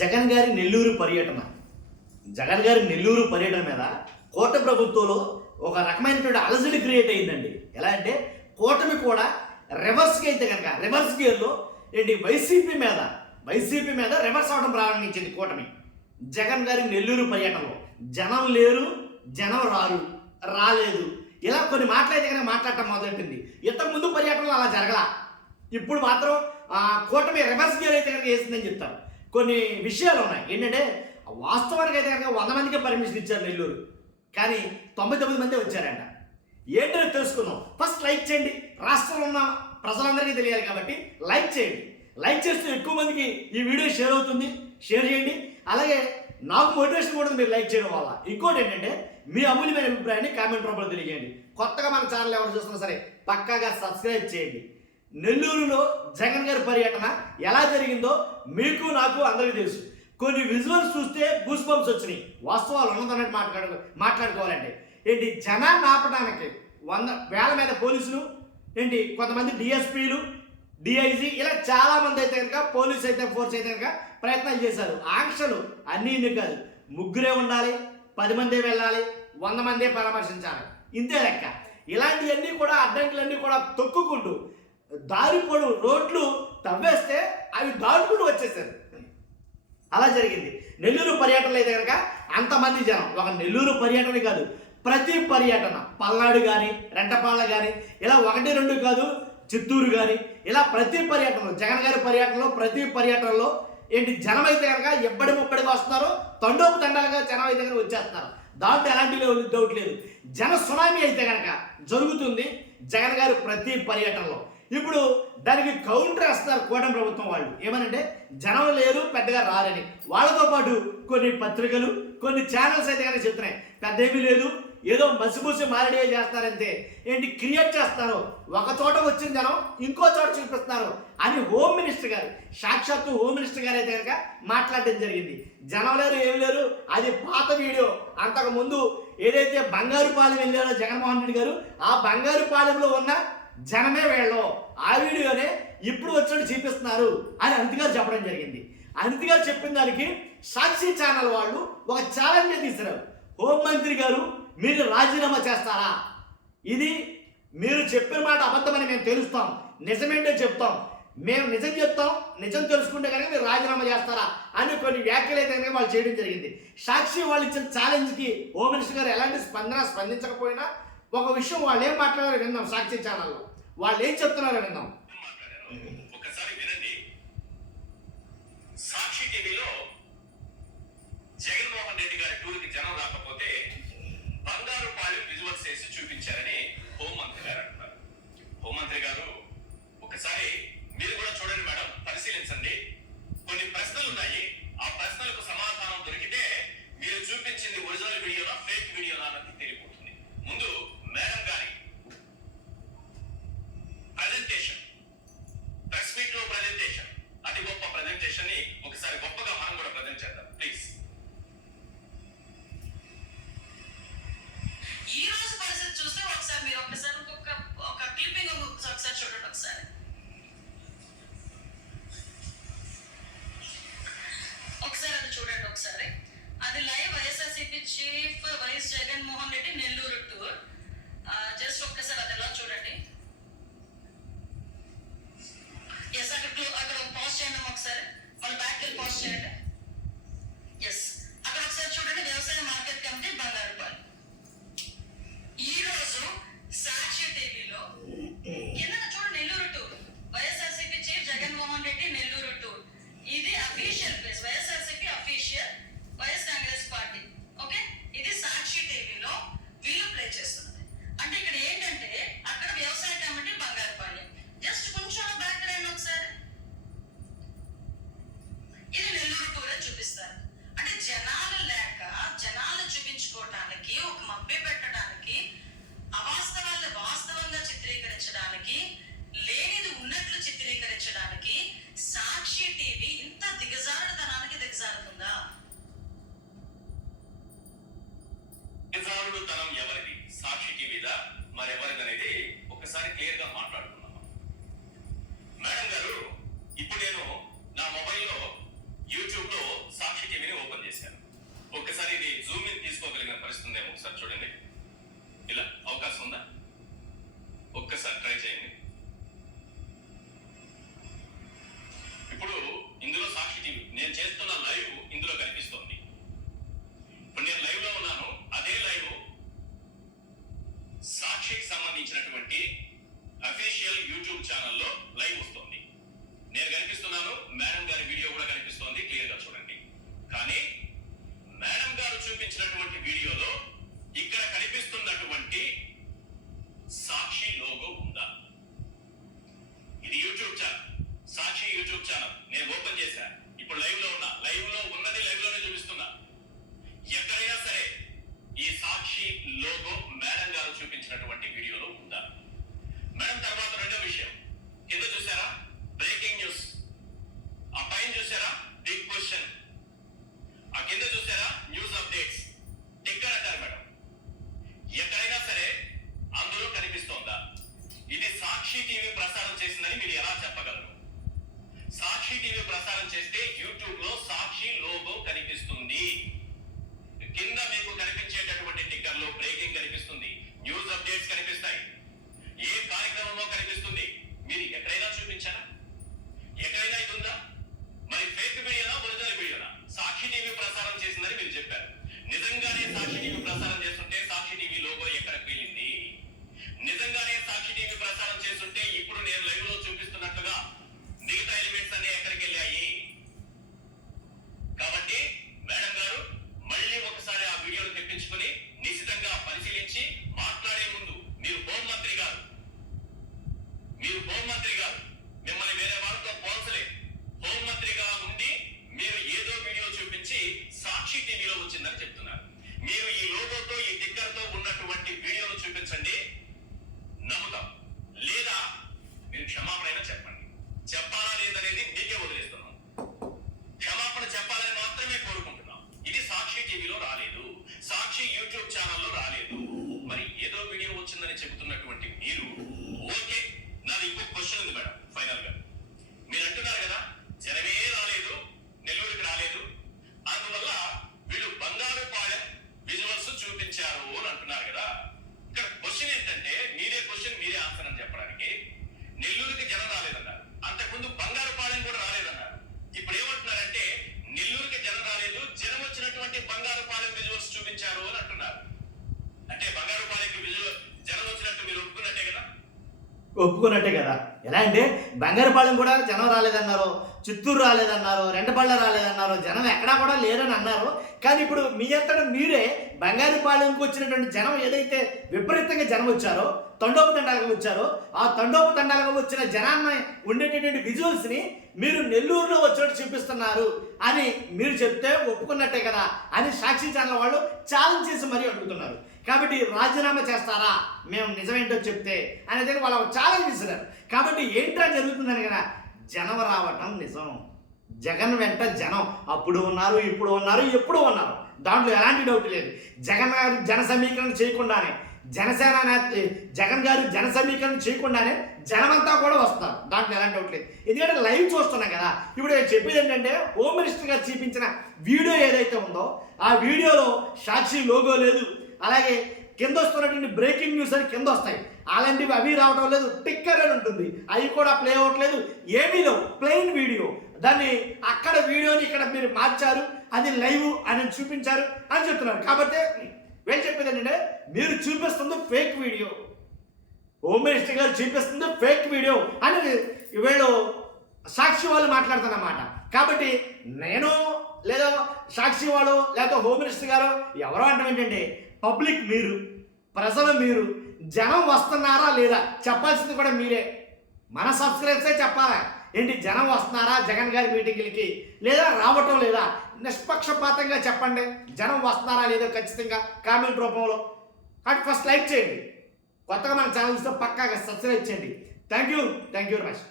జగన్ గారి నెల్లూరు పర్యటన మీద కోట ప్రభుత్వంలో ఒక రకమైనటువంటి అలజడి క్రియేట్ అయిందండి. ఎలా అంటే కూటమి కూడా రివర్స్కి అయితే కనుక రివర్స్ గేర్లో ఏంటి వైసీపీ మీద రివర్స్ అవడం ప్రారంభించింది కూటమి. జగన్ గారి నెల్లూరు పర్యటనలో జనం లేరు, జనం రాలేదు, ఇలా కొన్ని మాటలైతే కనుక మాట్లాడటం మొదలెట్టింది. ఇంతకుముందు పర్యటనలో అలా జరగల. ఇప్పుడు మాత్రం కూటమి రివర్స్ గేర్ అయితే కనుక వేసిందని చెప్తారు. కొన్ని విషయాలు ఉన్నాయి. ఏంటంటే వాస్తవానికి అయితే కనుక 100 మందికే పర్మిషన్ ఇచ్చారు నెల్లూరు, కానీ 99 మంది వచ్చారంట. ఏంటో తెలుసుకుందాం. ఫస్ట్ లైక్ చేయండి, రాష్ట్రంలో ఉన్న ప్రజలందరికీ తెలియాలి కాబట్టి లైక్ చేయండి. లైక్ చేస్తే ఎక్కువ మందికి ఈ వీడియో షేర్ అవుతుంది. షేర్ చేయండి. అలాగే నాకు మోటివేషన్ కూడా మీరు లైక్ చేయడం వల్ల. ఇంకోటి ఏంటంటే మీ అమూల్యమైన అభిప్రాయాన్ని కామెంట్ రూపంలో తెలియజేయండి. కొత్తగా మన ఛానల్ ఎవరు చూస్తున్నా సరే పక్కాగా సబ్స్క్రైబ్ చేయండి. నెల్లూరులో జగన్ గారి పర్యటన ఎలా జరిగిందో మీకు నాకు అందరికీ తెలుసు. కొన్ని విజువల్స్ చూస్తే గూస్ బంప్స్ వచ్చినాయి. వాస్తవాలు ఉన్నదన్నట్టు మాట్లాడుకోవాలంటే ఏంటి, జనాన్ని ఆపడానికి 100,000 మీద పోలీసులు, ఏంటి కొంతమంది డిఎస్పీలు, డిఐజీ, ఇలా చాలామంది అయితే కనుక పోలీసు అయితే ఫోర్స్ అయితే కనుక ప్రయత్నాలు చేశారు. ఆంక్షలు అన్నీ ఇన్ని కాదు, 3 ఉండాలి, 10 మందే వెళ్ళాలి, 100 మందే పరామర్శించాలి, ఇంతే లెక్క. ఇలాంటివన్నీ కూడా అడ్డంకులన్నీ కూడా తొక్కుకుంటూ దారి పొడు రోడ్లు తవ్వేస్తే అవి దాటుకుంటూ వచ్చేసారు. అలా జరిగింది. నెల్లూరు పర్యటనలో అయితే కనుక అంతమంది జనం. ఒక నెల్లూరు పర్యటన కాదు, ప్రతి పర్యటన పల్నాడు కానీ రెంటపాళ్ళ కానీ ఇలా 1, 2 కాదు, చిత్తూరు కానీ ఇలా ప్రతి పర్యటనలో జగన్ గారి ప్రతి పర్యటనలో ఏంటి జనం అయితే కనుక ఎప్పటి ముప్పటికి వస్తున్నారు, తండోపు తండాలుగా జనం అయితే కనుక వచ్చేస్తున్నారు. దాంట్లో ఎలాంటి డౌట్ లేదు. జన సునామీ అయితే కనుక జరుగుతుంది జగన్ గారు ప్రతి పర్యటనలో. ఇప్పుడు దానికి కౌంటర్ వేస్తున్నారు కూటమి ప్రభుత్వం వాళ్ళు. ఏమనంటే జనం లేరు, పెద్దగా రారని. వాళ్ళతో పాటు కొన్ని పత్రికలు, కొన్ని ఛానల్స్ అయితే కనుక చెప్తున్నాయి పెద్ద ఏమీ లేదు, ఏదో మసిమూసి మారడిగా చేస్తారంతే, ఏంటి క్రియేట్ చేస్తారు, ఒక చోట వచ్చిన జనం ఇంకో చోట చూపిస్తున్నారు అని హోమ్ మినిస్టర్ గారు, సాక్షాత్తు హోమ్ మినిస్టర్ గారు అయితే కనుక మాట్లాడడం జరిగింది. జనం లేరు, ఏమి లేరు, అది పాత వీడియో. అంతకుముందు ఏదైతే బంగారుపాలెం వెళ్ళారో జగన్మోహన్ రెడ్డి గారు, ఆ బంగారుపాలెంలో ఉన్న జనమే వీళ్ళు, ఆ వీడియోనే ఇప్పుడు వచ్చినట్టు చూపిస్తున్నారు అని అనిత్ గారు చెప్పడం జరిగింది. అనిత్ గారు చెప్పిన దానికి సాక్షి ఛానల్ వాళ్ళు ఒక ఛాలెంజ్ తీశారు. హోంమంత్రి గారు మీరు రాజీనామా చేస్తారా? ఇది మీరు చెప్పిన మాట అబద్ధమని మేము తెలుస్తాం, నిజమేంటో చెప్తాం, మేము నిజం చెప్తాం, నిజం తెలుసుకుంటే కనుక మీరు రాజీనామా చేస్తారా అని కొన్ని వ్యాఖ్యలు అయితే కనుక వాళ్ళు చేయడం జరిగింది. సాక్షి వాళ్ళు ఇచ్చిన ఛాలెంజ్కి హోమ్ మినిస్టర్ గారు ఎలాంటి స్పందించకపోయినా ఒక విషయం వాళ్ళు ఏం మాట్లాడారో విందాం. సాక్షి ఛానల్లో వాళ్ళు ఏం చెప్తున్నారో విందాం. ఒకసారి వినండి. సాక్షి టీవీలో జగన్మోహన్ రెడ్డి గారి టూర్కి జనం రాకపోతే బంగారుపాలెం విజువల్స్ చేసి చూపించారని హోంమంత్రి గారు అంటున్నారు. హోంమంత్రి గారు ఒకసారి మీరు కూడా చూడండి మేడం, పరిశీలించండి. కొన్ని ప్రశ్నలు ఉన్నాయి, ఆ ప్రశ్నలకు సమాధానం దొరికితే మీరు చూపించింది ఒరిజినల్ వీడియోనా ఫేక్ వీడియోనా అన్నది తెలియపోతుంది. ముందు మేడం గారి ప్రెజెంటేషన్, ప్రెస్ మీట్ లో ప్రెజెంటేషన్, అతి గొప్ప ప్రెజెంటేషన్ ని ఒకసారి గొప్పగా మనం కూడా ప్రెజెంట్ చేద్దాం ప్లీజ్. ఈ రోజు పరిస్థితి చూస్తే ఒకసారి మీరు ఒక క్లిప్పింగ్ ఒకసారి చూడండి. ఒకసారి అది చూడండి. ఒకసారి అది live YSRCP chief YS Jaganmohan Reddy Nellore tour. Just ఒక్కసారి అది ఎలా చూడండి. ఎస్, అక్కడ పాజ్ చేయండి ఒకసారి, వాళ్ళు బ్యాక్ వెళ్ళి పాజ్ చేయండి. ఎస్, అక్కడ ఒకసారి చూడండి. వ్యవసాయ మార్కెట్ కమిటీ బంగారుపాలెం. ఈ రోజు సాక్షి టీవీలో కింద చూడండి, Nellore tour, YSRCP chief Jaganmohan Reddy Nellore tour. ఇది official place, YSRCP official, YS Congress party. Okay, ఇది సాక్షి టీవీలో వీళ్ళు ప్లే చేస్తున్నది. అంటే ఇక్కడ ఏంటంటే అక్కడ వ్యవసాయ ఒప్పుకున్నట్టే కదా. ఎలా అంటే బంగారుపాలెం కూడా జనం రాలేదన్నారు, చిత్తూరు రాలేదన్నారు, రెండపళ్ళ రాలేదన్నారు, జనం ఎక్కడా కూడా లేరని అన్నారు. కానీ ఇప్పుడు మీ అంతటా మీరే బంగారుపాలెంకి వచ్చినటువంటి జనం ఏదైతే విపరీతంగా జనం వచ్చారో, తండోపతండాలుగా వచ్చారో, ఆ తండోపతండాలుగా వచ్చిన జనాన్ని ఉండేటటువంటి విజువల్స్ని మీరు నెల్లూరులో వచ్చినట్టు చూపిస్తున్నారు అని మీరు చెప్తే ఒప్పుకున్నట్టే కదా అని సాక్షి ఛానల్ వాళ్ళు ఛాలెంజ్ చేసి మరీ అడుగుతున్నారు. కాబట్టి రాజీనామా చేస్తారా మేము నిజమేంటో చెప్తే అనేది వాళ్ళు ఛాలెంజ్ చేస్తున్నారు. కాబట్టి ఏంటో జరుగుతుందని కదా, జనం రావటం నిజం. జగన్ వెంట జనం అప్పుడు ఉన్నారు, ఇప్పుడు ఉన్నారు, ఎప్పుడు ఉన్నారు, దాంట్లో ఎలాంటి డౌట్ లేదు. జగన్ గారు జన సమీకరణ చేయకుండానే, జనసేన జగన్ గారు జన సమీకరణ చేయకుండానే జనమంతా కూడా వస్తారు, దాంట్లో ఎలాంటి డౌట్ లేదు. ఎందుకంటే లైవ్ చూస్తున్నాం కదా. ఇప్పుడు నేను చెప్పేది ఏంటంటే హోమ్ మినిస్టర్ గారు చూపించిన వీడియో ఏదైతే ఉందో ఆ వీడియోలో సాక్షి లోగో లేదు, అలాగే కింద వస్తున్నటువంటి బ్రేకింగ్ న్యూస్ అని కింద వస్తాయి, అలాంటివి అవి రావటం లేదు, టిక్కర్ అని ఉంటుంది, అవి కూడా ప్లే అవ్వట్లేదు, ఏమీ లేవు, ప్లెయిన్ వీడియో. దాన్ని అక్కడ వీడియోని ఇక్కడ మీరు మార్చారు, అది లైవ్ అని చూపించారు అని చెప్తున్నారు. కాబట్టి వీళ్ళు చెప్పేది ఏంటంటే మీరు చూపిస్తుంది ఫేక్ వీడియో, హోమ్ మినిస్టర్ గారు చూపిస్తుంది ఫేక్ వీడియో అని వీళ్ళు సాక్షి వాళ్ళు మాట్లాడుతున్నమాట. కాబట్టి నేను లేదా సాక్షి వాళ్ళు లేదా హోమ్ మినిస్టర్ గారు ఎవరో అంటే ఏంటంటే పబ్లిక్ మీరు, ప్రజలు మీరు, జనం వస్తున్నారా లేదా చెప్పాల్సింది కూడా మీరే. మన సబ్స్క్రైబర్సే చెప్పాలా ఏంటి, జనం వస్తున్నారా జగన్ గారి మీటింగ్లకి లేదా రావటం లేదా, నిష్పక్షపాతంగా చెప్పండి. జనం వస్తున్నారా లేదో ఖచ్చితంగా కామెంట్ రూపంలో. కాబట్టి ఫస్ట్ లైక్ చేయండి, కొత్తగా మన ఛానల్స్తో పక్కాగా సబ్స్క్రైబ్ చేయండి. Thank you very much.